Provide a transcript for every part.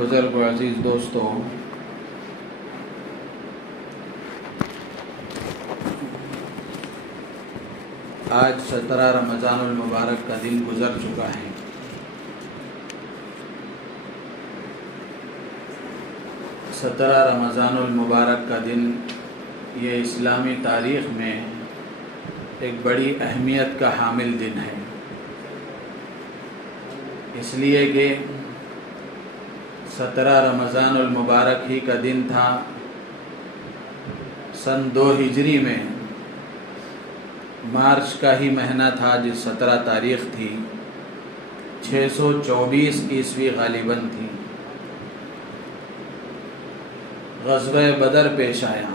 بزرگ و عزیز دوستو، آج 17 رمضان المبارک کا دن گزر چکا ہے۔ سترہ رمضان المبارک کا دن یہ اسلامی تاریخ میں ایک بڑی اہمیت کا حامل دن ہے، اس لیے کہ 17 رمضان المبارک ہی کا دن تھا سن 2 ہجری میں، مارچ کا ہی مہینہ تھا جس 17 تاریخ تھی، 624 عیسوی غالباً تھی۔ غزوہ بدر پیش آیا۔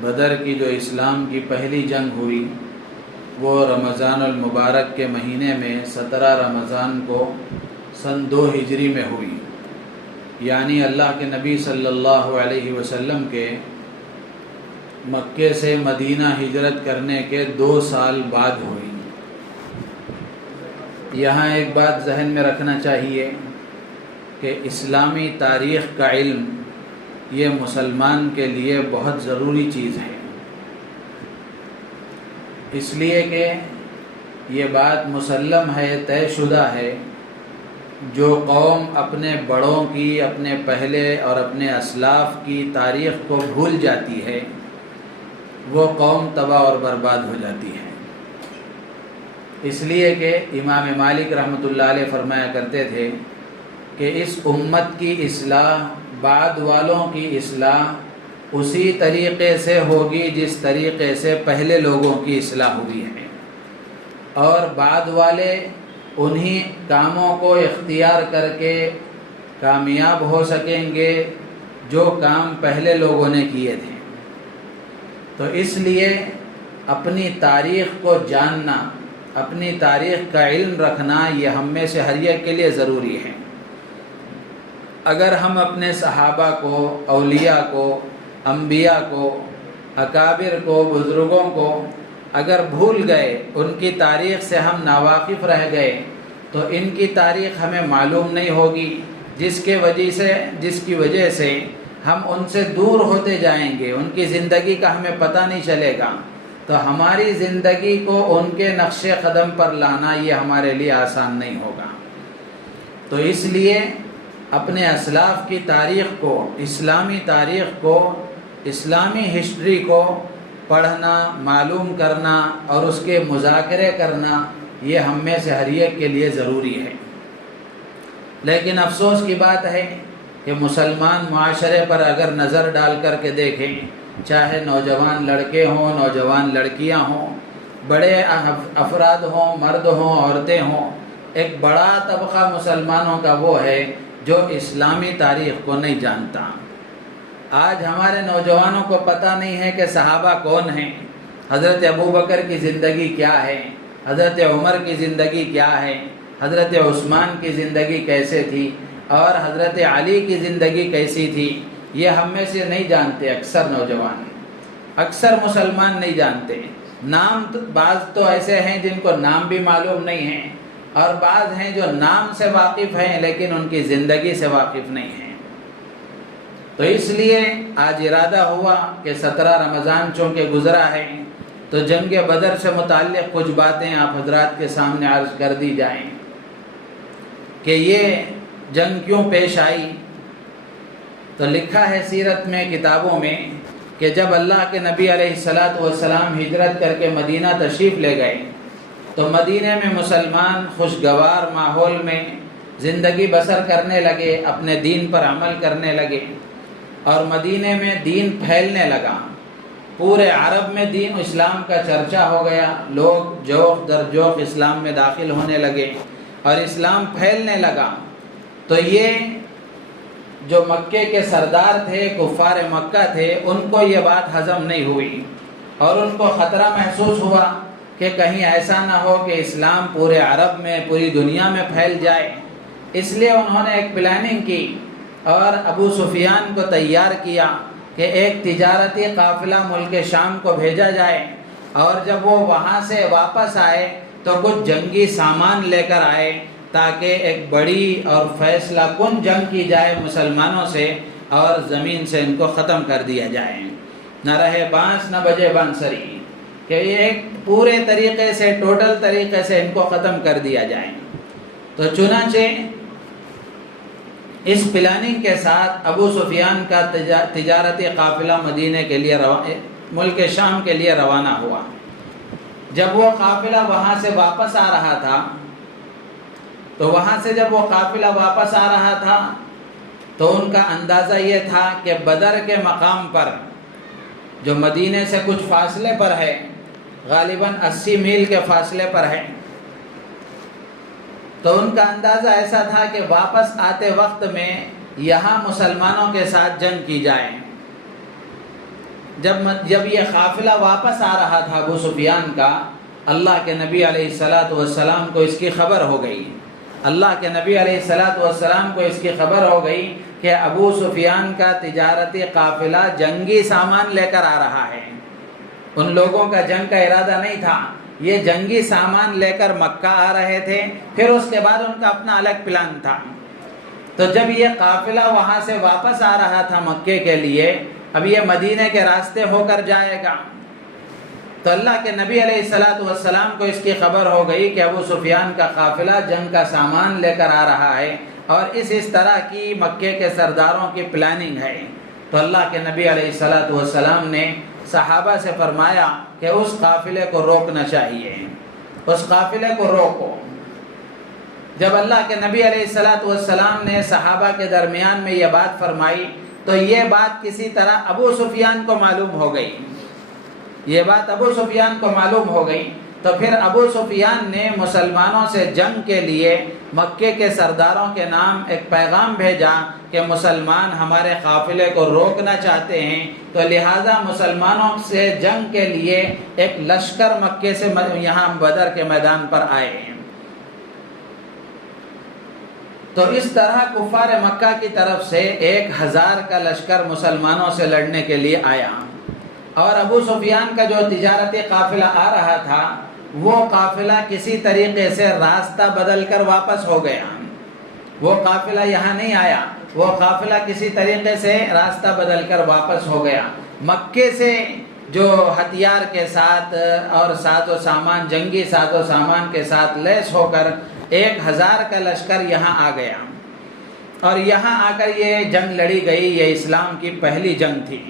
بدر کی جو اسلام کی پہلی جنگ ہوئی وہ رمضان المبارک کے مہینے میں 17 رمضان کو سن 2 ہجری میں ہوئی، یعنی اللہ کے نبی صلی اللہ علیہ وسلم کے مکے سے مدینہ ہجرت کرنے کے 2 سال بعد ہوئی۔ یہاں ایک بات ذہن میں رکھنا چاہیے کہ اسلامی تاریخ کا علم یہ مسلمان کے لیے بہت ضروری چیز ہے، اس لیے کہ یہ بات مسلم ہے، طے شدہ ہے، جو قوم اپنے بڑوں کی، اپنے پہلے اور اپنے اسلاف کی تاریخ کو بھول جاتی ہے وہ قوم تباہ اور برباد ہو جاتی ہے۔ اس لیے کہ امام مالک رحمۃ اللہ علیہ فرمایا کرتے تھے کہ اس امت کی اصلاح، بعد والوں کی اصلاح اسی طریقے سے ہوگی جس طریقے سے پہلے لوگوں کی اصلاح ہوئی ہے، اور بعد والے انہی کاموں کو اختیار کر کے کامیاب ہو سکیں گے جو کام پہلے لوگوں نے کیے تھے۔ تو اس لیے اپنی تاریخ کو جاننا، اپنی تاریخ کا علم رکھنا یہ ہم میں سے ہر ایک کے لیے ضروری ہے۔ اگر ہم اپنے صحابہ کو، اولیاء کو، انبیاء کو، اکابر کو، بزرگوں کو اگر بھول گئے، ان کی تاریخ سے ہم ناواقف رہ گئے تو ان کی تاریخ ہمیں معلوم نہیں ہوگی، جس کی وجہ سے ہم ان سے دور ہوتے جائیں گے، ان کی زندگی کا ہمیں پتہ نہیں چلے گا، تو ہماری زندگی کو ان کے نقش قدم پر لانا یہ ہمارے لیے آسان نہیں ہوگا۔ تو اس لیے اپنے اسلاف کی تاریخ کو، اسلامی تاریخ کو، اسلامی ہسٹری کو پڑھنا، معلوم کرنا اور اس کے مذاکرے کرنا یہ ہم میں سے ہر ایک کے لیے ضروری ہے۔ لیکن افسوس کی بات ہے کہ مسلمان معاشرے پر اگر نظر ڈال کر کے دیکھیں، چاہے نوجوان لڑکے ہوں، نوجوان لڑکیاں ہوں، بڑے افراد ہوں، مرد ہوں، عورتیں ہوں، ایک بڑا طبقہ مسلمانوں کا وہ ہے جو اسلامی تاریخ کو نہیں جانتا۔ آج ہمارے نوجوانوں کو پتہ نہیں ہے کہ صحابہ کون ہیں، حضرت ابوبکر کی زندگی کیا ہے، حضرت عمر کی زندگی کیا ہے، حضرت عثمان کی زندگی کیسے تھی اور حضرت علی کی زندگی کیسی تھی، یہ ہم میں سے نہیں جانتے۔ اکثر نوجوان، اکثر مسلمان نہیں جانتے۔ نام بعض تو ایسے ہیں جن کو نام بھی معلوم نہیں ہیں، اور بعض ہیں جو نام سے واقف ہیں لیکن ان کی زندگی سے واقف نہیں ہیں۔ تو اس لیے آج ارادہ ہوا کہ 17 رمضان چونکہ گزرا ہے تو جنگ بدر سے متعلق کچھ باتیں آپ حضرات کے سامنے عرض کر دی جائیں کہ یہ جنگ کیوں پیش آئی۔ تو لکھا ہے سیرت میں، کتابوں میں، کہ جب اللہ کے نبی علیہ السلام ہجرت کر کے مدینہ تشریف لے گئے تو مدینہ میں مسلمان خوشگوار ماحول میں زندگی بسر کرنے لگے، اپنے دین پر عمل کرنے لگے، اور مدینہ میں دین پھیلنے لگا۔ پورے عرب میں دین اسلام کا چرچا ہو گیا، لوگ جوق در جوق اسلام میں داخل ہونے لگے اور اسلام پھیلنے لگا۔ تو یہ جو مکے کے سردار تھے، کفار مکہ تھے، ان کو یہ بات ہضم نہیں ہوئی اور ان کو خطرہ محسوس ہوا کہ کہیں ایسا نہ ہو کہ اسلام پورے عرب میں، پوری دنیا میں پھیل جائے۔ اس لیے انہوں نے ایک پلاننگ کی اور ابو سفیان کو تیار کیا کہ ایک تجارتی قافلہ ملک شام کو بھیجا جائے، اور جب وہ وہاں سے واپس آئے تو کچھ جنگی سامان لے کر آئے تاکہ ایک بڑی اور فیصلہ کن جنگ کی جائے مسلمانوں سے اور زمین سے ان کو ختم کر دیا جائے، نہ رہے بانس نہ بجے بانسری، کہ یہ ایک پورے طریقے سے ٹوٹل طریقے سے ان کو ختم کر دیا جائے۔ تو چنانچہ اس پلاننگ کے ساتھ ابو سفیان کا تجارتی قافلہ مدینے کے لیے ملک شام کے لیے روانہ ہوا۔ جب وہ قافلہ وہاں سے واپس آ رہا تھا تو جب وہ قافلہ واپس آ رہا تھا تو ان کا اندازہ یہ تھا کہ بدر کے مقام پر جو مدینے سے کچھ فاصلے پر ہے، غالباً 80 میل کے فاصلے پر ہے، تو ان کا اندازہ ایسا تھا کہ واپس آتے وقت میں یہاں مسلمانوں کے ساتھ جنگ کی جائے۔ جب یہ قافلہ واپس آ رہا تھا ابو سفیان کا، اللہ کے نبی علیہ الصلاۃ والسلام کو اس کی خبر ہو گئی۔ اللہ کے نبی علیہ الصلاۃ والسلام کو اس کی خبر ہو گئی کہ ابو سفیان کا تجارتی قافلہ جنگی سامان لے کر آ رہا ہے۔ ان لوگوں کا جنگ کا ارادہ نہیں تھا، یہ جنگی سامان لے کر مکہ آ رہے تھے، پھر اس کے بعد ان کا اپنا الگ پلان تھا۔ تو جب یہ قافلہ وہاں سے واپس آ رہا تھا مکے کے لیے، اب یہ مدینے کے راستے ہو کر جائے گا، تو اللہ کے نبی علیہ الصلاۃ والسلام کو اس کی خبر ہو گئی کہ ابو سفیان کا قافلہ جنگ کا سامان لے کر آ رہا ہے اور اس طرح کی مکے کے سرداروں کی پلاننگ ہے۔ تو اللہ کے نبی علیہ الصلاۃ والسلام نے صحابہ سے فرمایا کہ اس قافلے کو روکنا چاہیے، اس قافلے کو روکو۔ جب اللہ کے نبی علیہ الصلاۃ والسلام نے صحابہ کے درمیان میں یہ بات فرمائی تو یہ بات کسی طرح ابو سفیان کو معلوم ہو گئی، یہ بات ابو سفیان کو معلوم ہو گئی۔ تو پھر ابو سفیان نے مسلمانوں سے جنگ کے لیے مکے کے سرداروں کے نام ایک پیغام بھیجا کہ مسلمان ہمارے قافلے کو روکنا چاہتے ہیں، تو لہٰذا مسلمانوں سے جنگ کے لیے ایک لشکر مکے سے یہاں بدر کے میدان پر آئے ہیں۔ تو اس طرح کفار مکہ کی طرف سے 1000 کا لشکر مسلمانوں سے لڑنے کے لیے آیا، اور ابو سفیان کا جو تجارتی قافلہ آ رہا تھا وہ قافلہ کسی طریقے سے راستہ بدل کر واپس ہو گیا۔ وہ قافلہ یہاں نہیں آیا، وہ قافلہ کسی طریقے سے راستہ بدل کر واپس ہو گیا۔ مکے سے جو ہتھیار کے ساتھ اور ساز و سامان، جنگی ساز و سامان کے ساتھ لیس ہو کر 1000 کا لشکر یہاں آ گیا، اور یہاں آ کر یہ جنگ لڑی گئی۔ یہ اسلام کی پہلی جنگ تھی،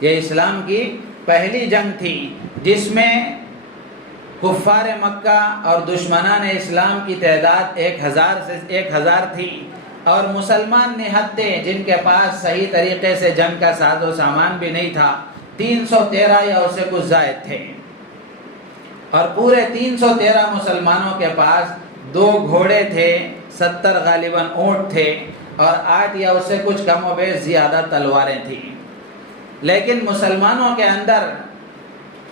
یہ اسلام کی پہلی جنگ تھی جس میں کفار مکہ اور دشمنان اسلام کی تعداد 1000 تھی، اور مسلمان نہتے جن کے پاس صحیح طریقے سے جنگ کا ساز و سامان بھی نہیں تھا 313 یا اس سے کچھ زائد تھے، اور پورے 313 مسلمانوں کے پاس 2 گھوڑے تھے، 70 غالباً اونٹ تھے، اور 8 یا اس سے کچھ کم و بیش زیادہ تلواریں تھیں۔ لیکن مسلمانوں کے اندر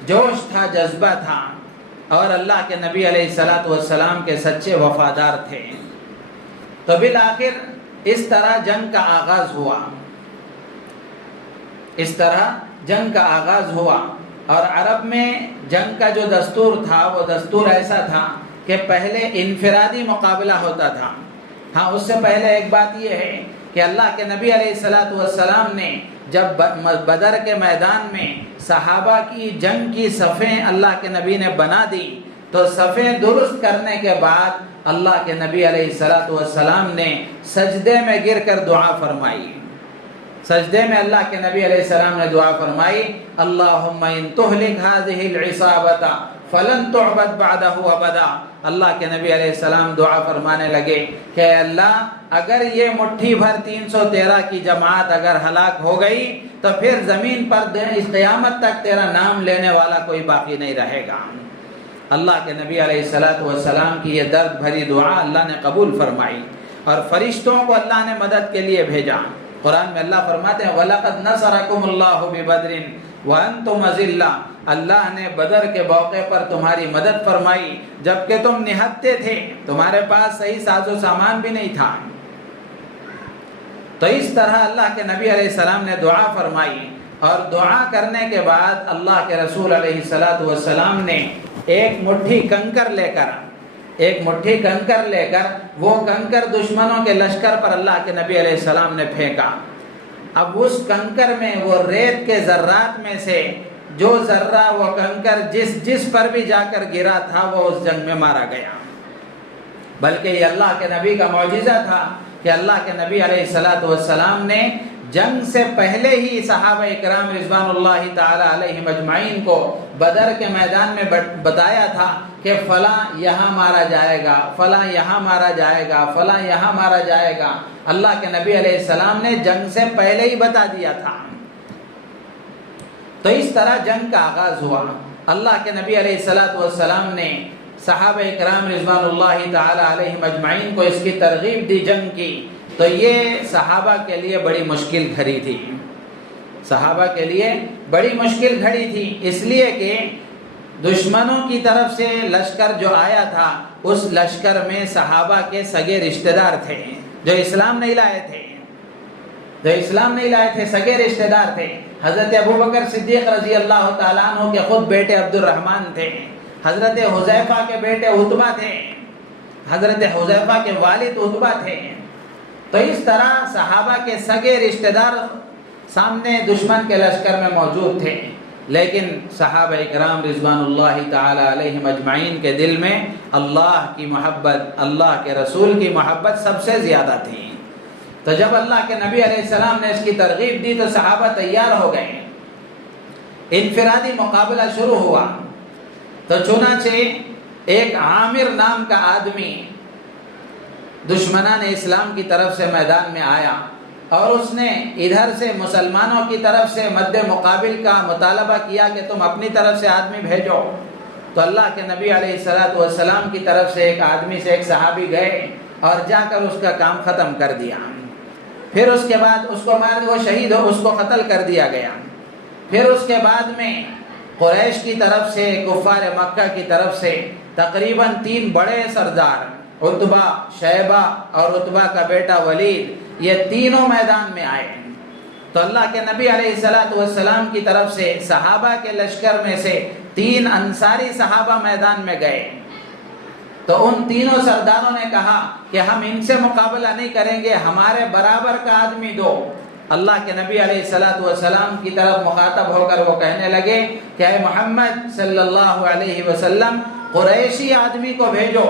جوش تھا، جذبہ تھا، اور اللہ کے نبی علیہ الصلاۃ والسلام کے سچے وفادار تھے۔ تو بالآخر اس طرح جنگ کا آغاز ہوا، اس طرح جنگ کا آغاز ہوا۔ اور عرب میں جنگ کا جو دستور تھا وہ دستور ایسا تھا کہ پہلے انفرادی مقابلہ ہوتا تھا۔ ہاں، اس سے پہلے ایک بات یہ ہے کہ اللہ کے نبی علیہ الصلاۃ والسلام نے جب بدر کے میدان میں صحابہ کی جنگ کی صفیں اللہ کے نبی نے بنا دی، تو صفیں درست کرنے کے بعد اللہ کے نبی علیہ الصلاۃ والسلام نے سجدے میں گر کر دعا فرمائی۔ سجدے میں اللہ کے نبی علیہ السلام نے دعا فرمائی، اللہم ان تہلک هذه العصابۃ فلن تعبد بعدہ ابدا۔ اللہ کے نبی علیہ السلام دعا فرمانے لگے کہ اے اللہ، اگر یہ مٹھی بھر 313 کی جماعت اگر ہلاک ہو گئی تو پھر زمین پر اس قیامت تک تیرا نام لینے والا کوئی باقی نہیں رہے گا۔ اللہ کے نبی علیہ الصلاۃ والسلام کی یہ درد بھری دعا اللہ نے قبول فرمائی، اور فرشتوں کو اللہ نے مدد کے لیے بھیجا۔ قرآن میں اللہ فرماتے ہیں وَلَقَدْ نَصَرَكُمُ اللَّهُ بِبَدْرٍ وَأَنْتُمْ أَذِلَّةٌ، اللہ نے بدر کے موقع پر تمہاری مدد فرمائی جبکہ تم نہتے تھے، تمہارے پاس صحیح ساز و سامان بھی نہیں تھا۔ تو اس طرح اللہ کے نبی علیہ السلام نے دعا فرمائی، اور دعا کرنے کے بعد اللہ کے رسول علیہ الصلاۃ والسلام نے ایک مٹھی کنکر لے کر ایک مٹھی کنکر لے کر وہ کنکر دشمنوں کے لشکر پر اللہ کے نبی علیہ السلام نے پھینکا. اب اس کنکر میں وہ ریت کے ذرات میں سے جو ذرہ وہ کنکر جس پر بھی جا کر گرا تھا وہ اس جنگ میں مارا گیا. بلکہ یہ اللہ کے نبی کا معجزہ تھا کہ اللہ کے نبی علیہ السلام نے جنگ سے پہلے ہی صحابہ اکرام رضوان اللہ تعالی علیہم اجمعین کو بدر کے میدان میں بتایا تھا کہ فلاں یہاں مارا جائے گا، فلاں یہاں مارا جائے گا، فلاں یہاں مارا جائے گا. اللہ کے نبی علیہ السلام نے جنگ سے پہلے ہی بتا دیا تھا. تو اس طرح جنگ کا آغاز ہوا. اللہ کے نبی علیہ السلام نے صحابہ اکرام رضوان اللہ تعالی علیہم اجمعین کو اس کی ترغیب دی جنگ کی. تو یہ صحابہ کے لیے بڑی مشکل گھڑی تھی، صحابہ کے لیے بڑی مشکل گھڑی تھی، اس لیے کہ دشمنوں کی طرف سے لشکر جو آیا تھا اس لشکر میں صحابہ کے سگے رشتہ دار تھے جو اسلام نہیں لائے تھے، سگے رشتہ دار تھے. حضرت ابوبکر صدیق رضی اللہ تعالیٰ عنہ کے خود بیٹے عبد الرحمن تھے، حضرت حذیفہ کے بیٹے عتبہ تھے، حضرت حذیفہ کے والد عتبہ تھے. تو اس طرح صحابہ کے سگے رشتہ دار سامنے دشمن کے لشکر میں موجود تھے، لیکن صحابہ اکرام رضوان اللہ تعالی علیہم اجمعین کے دل میں اللہ کی محبت، اللہ کے رسول کی محبت سب سے زیادہ تھی. تو جب اللہ کے نبی علیہ السلام نے اس کی ترغیب دی تو صحابہ تیار ہو گئے. انفرادی مقابلہ شروع ہوا. تو چنانچہ ایک عامر نام کا آدمی دشمنان اسلام کی طرف سے میدان میں آیا اور اس نے ادھر سے مسلمانوں کی طرف سے مد مقابل کا مطالبہ کیا کہ تم اپنی طرف سے آدمی بھیجو. تو اللہ کے نبی علیہ السلام کی طرف سے ایک آدمی سے ایک صحابی گئے اور جا کر اس کا کام ختم کر دیا. پھر اس کے بعد اس کو وہ شہید ہو، اس کو قتل کر دیا گیا. پھر اس کے بعد میں قریش کی طرف سے، کفار مکہ کی طرف سے تقریباً 3 بڑے سردار، عتبہ، شیبہ اور عتبہ کا بیٹا ولید، یہ تینوں میدان میں آئے. تو اللہ کے نبی علیہ السلام کی طرف سے صحابہ کے لشکر میں سے 3 انصاری صحابہ میدان میں گئے. تو ان تینوں سرداروں نے کہا کہ ہم ان سے مقابلہ نہیں کریں گے، ہمارے برابر کا آدمی دو. اللہ کے نبی علیہ السلام کی طرف مخاطب ہو کر وہ کہنے لگے کہ اے محمد صلی اللہ علیہ وسلم، قریشی آدمی کو بھیجو،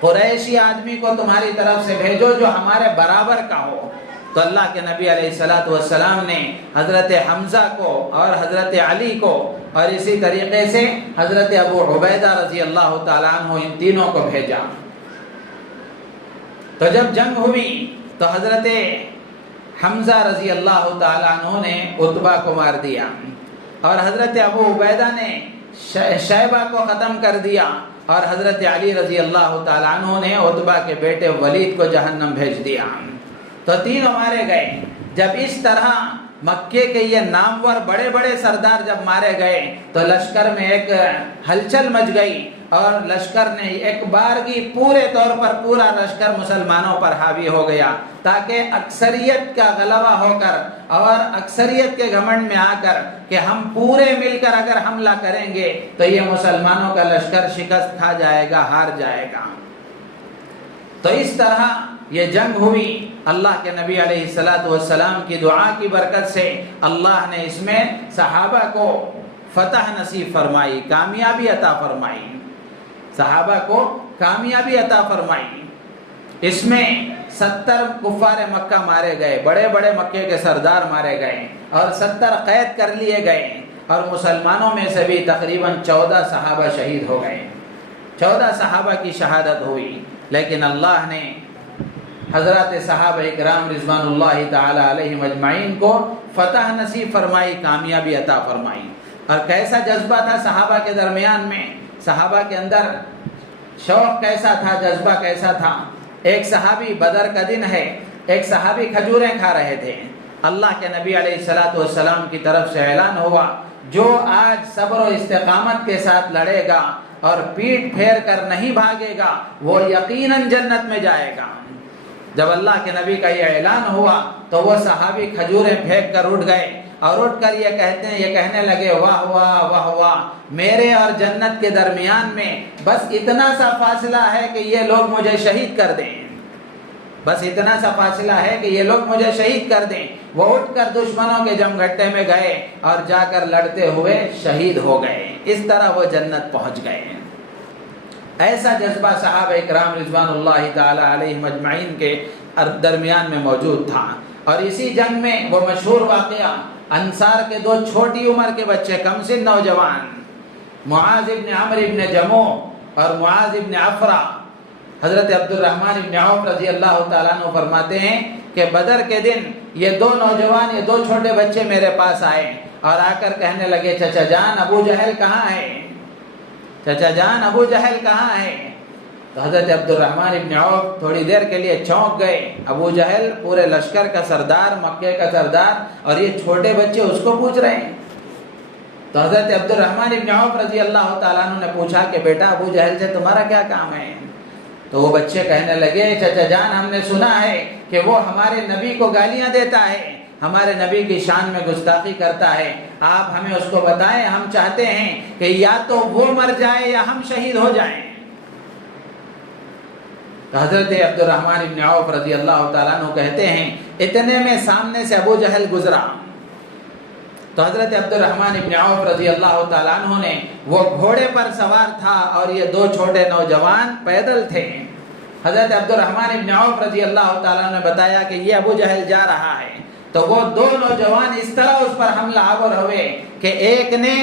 قریشی آدمی کو تمہاری طرف سے بھیجو جو ہمارے برابر کا ہو. تو اللہ کے نبی علیہ السلام نے حضرت حمزہ کو اور حضرت علی کو اور اسی طریقے سے حضرت ابو عبیدہ رضی اللہ تعالیٰ عنہ ان تینوں کو بھیجا. تو جب جنگ ہوئی تو حضرت حمزہ رضی اللہ تعالیٰ عنہ نے عتبہ کو مار دیا اور حضرت ابو عبیدہ نے شیبہ کو ختم کر دیا اور حضرت علی رضی اللہ تعالیٰ عنہ نے عتبہ کے بیٹے ولید کو جہنم بھیج دیا. تو تینوں مارے گئے. جب اس طرح مکے کے یہ نامور بڑے بڑے سردار جب مارے گئے تو لشکر میں ایک ہلچل مچ گئی اور لشکر نے ایک بارگی پورے طور پر پورا لشکر مسلمانوں پر حاوی ہو گیا، تاکہ اکثریت کا غلبہ ہو کر اور اکثریت کے گھمنڈ میں آ کر کہ ہم پورے مل کر اگر حملہ کریں گے تو یہ مسلمانوں کا لشکر شکست کھا جائے گا، ہار جائے گا. تو اس طرح یہ جنگ ہوئی. اللہ کے نبی علیہ السلام کی دعا کی برکت سے اللہ نے اس میں صحابہ کو فتح نصیب فرمائی، کامیابی عطا فرمائی، صحابہ کو کامیابی عطا فرمائی. اس میں 70 کفار مکہ مارے گئے، بڑے بڑے مکے کے سردار مارے گئے اور 70 قید کر لیے گئے اور مسلمانوں میں سے بھی تقریباً 14 صحابہ شہید ہو گئے. 14 صحابہ کی شہادت ہوئی. لیکن اللہ نے حضرات صحابہ اکرام رضوان اللہ تعالی علیہم اجمعین کو فتح نصیب فرمائی، کامیابی عطا فرمائی. اور کیسا جذبہ تھا صحابہ کے درمیان میں، صحابہ کے اندر شوق کیسا تھا، جذبہ کیسا تھا. ایک صحابی، بدر کا دن ہے، ایک صحابی کھجوریں کھا رہے تھے. اللہ کے نبی علیہ السلام کی طرف سے اعلان ہوا جو آج صبر و استقامت کے ساتھ لڑے گا اور پیٹھ پھیر کر نہیں بھاگے گا وہ یقیناً جنت میں جائے گا. جب اللہ کے نبی کا یہ اعلان ہوا تو وہ صحابی کھجوریں پھینک کر اٹھ گئے اور اٹھ کر یہ کہنے لگے واہ واہ واہ واہ، میرے اور جنت کے درمیان میں بس اتنا سا فاصلہ ہے کہ یہ لوگ مجھے شہید کر دیں، بس اتنا سا فاصلہ ہے کہ یہ لوگ مجھے شہید کر دیں۔ وہ اٹھ کر دشمنوں کے جم گھٹے میں گئے اور جا کر لڑتے ہوئے شہید ہو گئے، اس طرح وہ جنت پہنچ گئے۔ ایسا جذبہ صحابہ اکرام رضوان اللہ تعالی علیہم اجمعین کے درمیان میں موجود تھا۔ اور اسی جنگ میں وہ مشہور واقعہ، انصار کے دو چھوٹی عمر کے بچے، کم سن نوجوان، معاذ ابن عمرو ابن جموح اور معاذ ابن عفرہ، حضرت عبد الرحمن ابن عوف رضی اللہ تعالیٰ عنہ فرماتے ہیں کہ بدر کے دن یہ دو نوجوان، یہ دو چھوٹے بچے میرے پاس آئے اور آ کر کہنے لگے چچا جان ابو جہل کہاں ہے، چچا جان ابو جہل کہاں ہے؟ تو حضرت عبد الرحمن ابن عوف تھوڑی دیر کے لیے چونک گئے۔ ابو جہل پورے لشکر کا سردار، مکے کا سردار، اور یہ چھوٹے بچے اس کو پوچھ رہے ہیں۔ تو حضرت عبد الرحمن ابن عوف رضی اللہ تعالیٰ عنہ نے پوچھا کہ بیٹا ابو جہل سے تمہارا کیا کام ہے؟ تو وہ بچے کہنے لگے چچا جان ہم نے سنا ہے کہ وہ ہمارے نبی کو گالیاں دیتا ہے، ہمارے نبی کی شان میں گستاخی کرتا ہے، آپ ہمیں اس کو بتائیں، ہم چاہتے ہیں کہ یا تو وہ مر جائے یا ہم شہید ہو جائیں۔ تو حضرت عبد الرحمن ابن عوف رضی اللہ تعالیٰ عنہ کہتے ہیں اتنے میں سامنے سے ابو جہل گزرا، تو حضرت عبد الرحمن ابن عوف رضی اللہ تعالیٰ عنہ نے، وہ گھوڑے پر سوار تھا اور یہ دو چھوٹے نوجوان پیدل تھے۔ حضرت عبد الرحمن ابن عوف رضی اللہ تعالیٰ عنہ نے بتایا کہ یہ ابو جہل جا رہا ہے، تو وہ دو نوجوان اس طرح اس پر حملہ آور ہوئے کہ ایک نے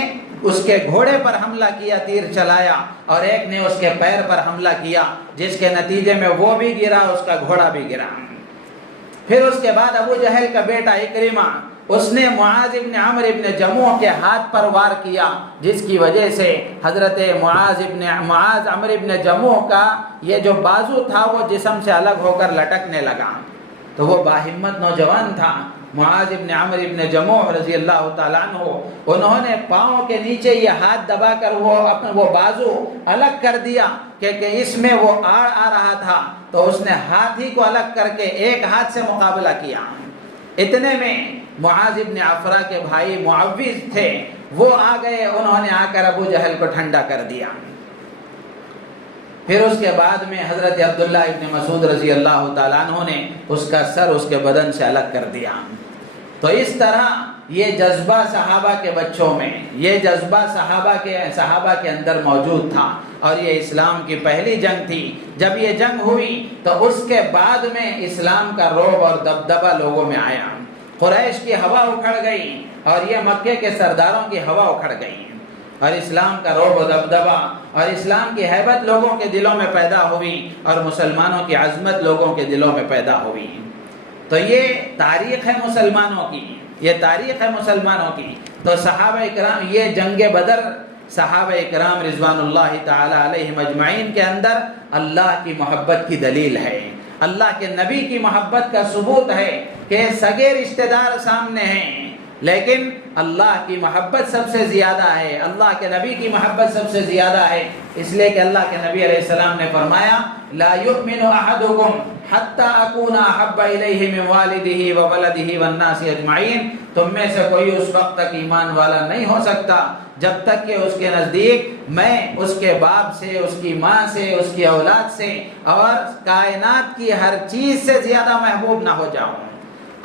اس کے گھوڑے پر حملہ کیا، تیر چلایا، اور ایک نے اس کے پیر پر حملہ کیا، جس کے نتیجے میں وہ بھی گرا، اس کا گھوڑا بھی گرا۔ پھر اس کے بعد ابو جہل کا بیٹا اکرمہ، اس نے معاذ ابن عمرو ابن جموح کے ہاتھ پر وار کیا، جس کی وجہ سے حضرت معاذ عمرو ابن جموح کا یہ جو بازو تھا وہ جسم سے الگ ہو کر لٹکنے لگا۔ تو وہ باہمت نوجوان تھا معاذ ابن عمرو ابن جموح رضی اللہ تعالیٰ عنہ، انہوں نے پاؤں کے نیچے یہ ہاتھ دبا کر وہ بازو الگ کر دیا کہ اس میں وہ آڑ آ رہا تھا، تو اس نے ہاتھ ہی کو الگ کر کے ایک ہاتھ سے مقابلہ کیا۔ اتنے میں معاذ ابن عفرہ کے بھائی معوذ تھے، وہ آ گئے، انہوں نے آ کر ابو جہل کو ٹھنڈا کر دیا۔ پھر اس کے بعد میں حضرت عبداللہ ابن مسعود رضی اللہ تعالیٰ عنہ نے اس کا سر اس کے بدن سے الگ کر دیا۔ تو اس طرح یہ جذبہ صحابہ کے بچوں میں، یہ جذبہ صحابہ کے اندر موجود تھا، اور یہ اسلام کی پہلی جنگ تھی۔ جب یہ جنگ ہوئی تو اس کے بعد میں اسلام کا رعب اور دبدبہ لوگوں میں آیا، قریش کی ہوا اکھڑ گئی اور یہ مکے کے سرداروں کی ہوا اکھڑ گئی، اور اسلام کا رعب و دبدبہ اور اسلام کی ہیبت لوگوں کے دلوں میں پیدا ہوئی، اور مسلمانوں کی عظمت لوگوں کے دلوں میں پیدا ہوئی۔ تو یہ تاریخ ہے مسلمانوں کی، یہ تاریخ ہے مسلمانوں کی۔ تو صحابہ اکرام، یہ جنگ بدر صحابہ اکرام رضوان اللہ تعالی علیہم اجمعین کے اندر اللہ کی محبت کی دلیل ہے، اللہ کے نبی کی محبت کا ثبوت ہے کہ سگے رشتہ دار سامنے ہیں، لیکن اللہ کی محبت سب سے زیادہ ہے، اللہ کے نبی کی محبت سب سے زیادہ ہے، اس لیے کہ اللہ کے نبی علیہ السلام نے فرمایا لا یؤمن احدکم حتی اکون احب الیہ من والدہ وولدہ والناس اجمعین، تم میں سے کوئی اس وقت تک ایمان والا نہیں ہو سکتا جب تک کہ اس کے نزدیک میں اس کے باپ سے، اس کی ماں سے، اس کی اولاد سے اور کائنات کی ہر چیز سے زیادہ محبوب نہ ہو جاؤں۔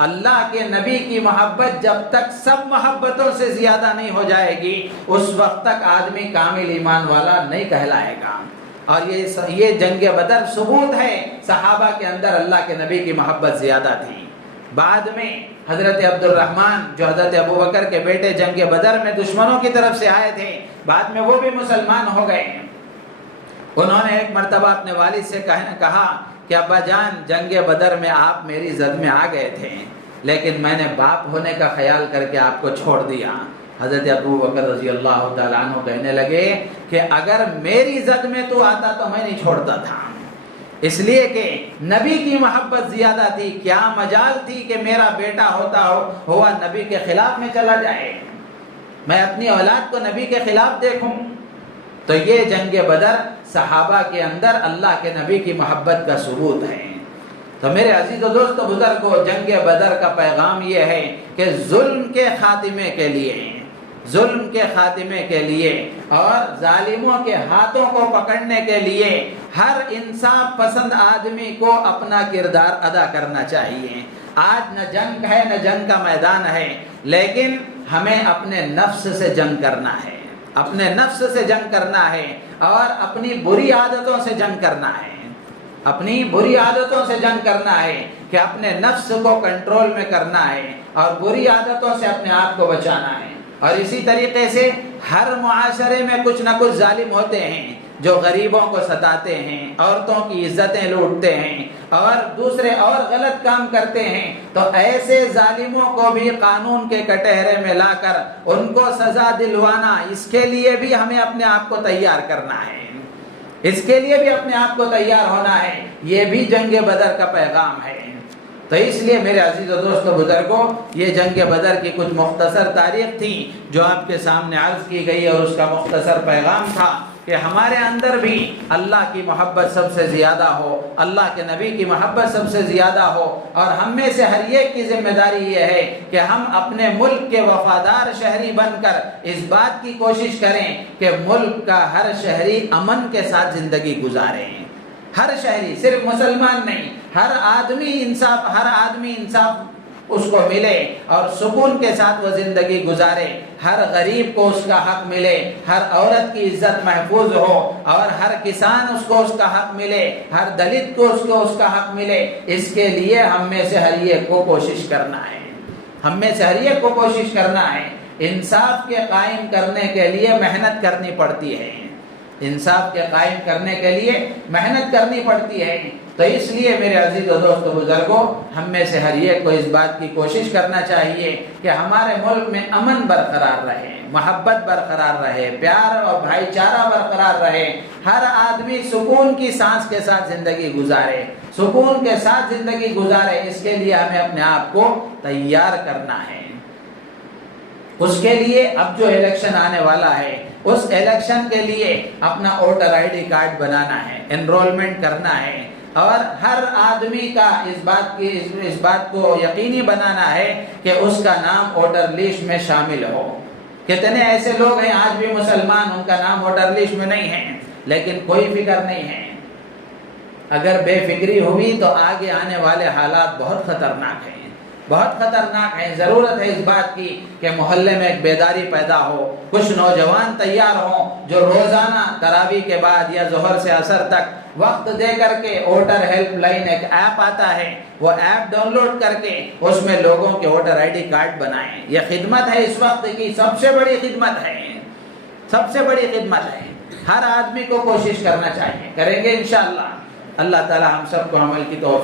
اللہ کے نبی کی محبت جب تک سب محبتوں سے زیادہ نہیں ہو جائے گی، اس وقت تک آدمی کامل ایمان والا نہیں کہلائے گا۔ اور یہ جنگ بدر ثبوت ہے صحابہ کے اندر اللہ کے نبی کی محبت زیادہ تھی۔ بعد میں حضرت عبد الرحمن جو حضرت ابوبکر کے بیٹے جنگ بدر میں دشمنوں کی طرف سے آئے تھے، بعد میں وہ بھی مسلمان ہو گئے۔ انہوں نے ایک مرتبہ اپنے والد سے کہا کہ ابا جان جنگ بدر میں آپ میری زد میں آ گئے تھے، لیکن میں نے باپ ہونے کا خیال کر کے آپ کو چھوڑ دیا۔ حضرت ابوبکر رضی اللہ تعالیٰ عنہ کہنے لگے کہ اگر میری زد میں تو آتا تو میں نہیں چھوڑتا تھا، اس لیے کہ نبی کی محبت زیادہ تھی۔ کیا مجال تھی کہ میرا بیٹا ہوا نبی کے خلاف میں چلا جائے، میں اپنی اولاد کو نبی کے خلاف دیکھوں۔ تو یہ جنگ بدر صحابہ کے اندر اللہ کے نبی کی محبت کا ثبوت ہے۔ تو میرے عزیز و دوست بزرگوں، جنگ بدر کا پیغام یہ ہے کہ ظلم کے خاتمے کے لیے، ظلم کے خاتمے کے لیے اور ظالموں کے ہاتھوں کو پکڑنے کے لیے ہر انصاف پسند آدمی کو اپنا کردار ادا کرنا چاہیے۔ آج نہ جنگ ہے نہ جنگ کا میدان ہے، لیکن ہمیں اپنے نفس سے جنگ کرنا ہے، اپنے نفس سے جنگ کرنا ہے اور اپنی بری عادتوں سے جنگ کرنا ہے، اپنی بری عادتوں سے جنگ کرنا ہے کہ اپنے نفس کو کنٹرول میں کرنا ہے اور بری عادتوں سے اپنے آپ کو بچانا ہے۔ اور اسی طریقے سے ہر معاشرے میں کچھ نہ کچھ ظالم ہوتے ہیں جو غریبوں کو ستاتے ہیں، عورتوں کی عزتیں لوٹتے ہیں اور دوسرے اور غلط کام کرتے ہیں، تو ایسے ظالموں کو بھی قانون کے کٹہرے میں لا کر ان کو سزا دلوانا، اس کے لیے بھی ہمیں اپنے آپ کو تیار کرنا ہے، اس کے لیے بھی اپنے آپ کو تیار ہونا ہے۔ یہ بھی جنگ بدر کا پیغام ہے۔ تو اس لیے میرے عزیز و دوستو بزرگوں، یہ جنگ بدر کی کچھ مختصر تاریخ تھی جو آپ کے سامنے عرض کی گئی، اور اس کا مختصر پیغام تھا کہ ہمارے اندر بھی اللہ کی محبت سب سے زیادہ ہو، اللہ کے نبی کی محبت سب سے زیادہ ہو، اور ہم میں سے ہر ایک کی ذمہ داری یہ ہے کہ ہم اپنے ملک کے وفادار شہری بن کر اس بات کی کوشش کریں کہ ملک کا ہر شہری امن کے ساتھ زندگی گزارے۔ ہر شہری، صرف مسلمان نہیں، ہر آدمی انصاف اس کو ملے اور سکون کے ساتھ وہ زندگی گزارے، ہر غریب کو اس کا حق ملے، ہر عورت کی عزت محفوظ ہو اور ہر کسان اس کو اس کا حق ملے، ہر دلت کو اس کا حق ملے۔ اس کے لیے ہم میں سے ہر ایک کو کوشش کرنا ہے، ہم میں سے ہر ایک کو کوشش کرنا ہے۔ انصاف کے قائم کرنے کے لیے محنت کرنی پڑتی ہے، انصاف کے قائم کرنے کے لیے محنت کرنی پڑتی ہے۔ تو اس لیے میرے عزیز و دوست بزرگوں، ہم میں سے ہر ایک کو اس بات کی کوشش کرنا چاہیے کہ ہمارے ملک میں امن برقرار رہے، محبت برقرار رہے، پیار اور بھائی چارہ برقرار رہے، ہر آدمی سکون کی سانس کے ساتھ زندگی گزارے، سکون کے ساتھ زندگی گزارے۔ اس کے لیے ہمیں اپنے آپ کو تیار کرنا ہے۔ اس کے لیے اب جو الیکشن آنے والا ہے، اس الیکشن کے لیے اپنا ووٹر آئی ڈی کارڈ بنانا ہے، انرولمنٹ کرنا ہے، اور ہر آدمی کا اس بات کو یقینی بنانا ہے کہ اس کا نام ووٹر لسٹ میں شامل ہو۔ کتنے ایسے لوگ ہیں آج بھی مسلمان، ان کا نام ووٹر لسٹ میں نہیں ہے، لیکن کوئی فکر نہیں ہے۔ اگر بے فکری ہوئی تو آگے آنے والے حالات بہت خطرناک ہیں، بہت خطرناک ہیں۔ ضرورت ہے اس بات کی کہ محلے میں ایک بیداری پیدا ہو، کچھ نوجوان تیار ہوں جو روزانہ تراویح کے بعد یا ظہر سے عصر تک وقت دے کر کے ووٹر ہیلپ لائن ایک ایپ آتا ہے، وہ ایپ ڈاؤن لوڈ کر کے اس میں لوگوں کے ووٹر آئی ڈی کارڈ بنائیں۔ یہ خدمت ہے اس وقت کی سب سے بڑی خدمت ہے، سب سے بڑی خدمت ہے۔ ہر آدمی کو کوشش کرنا چاہیے، کریں گے انشاءاللہ۔ اللہ تعالی ہم سب کو عمل کی توفیق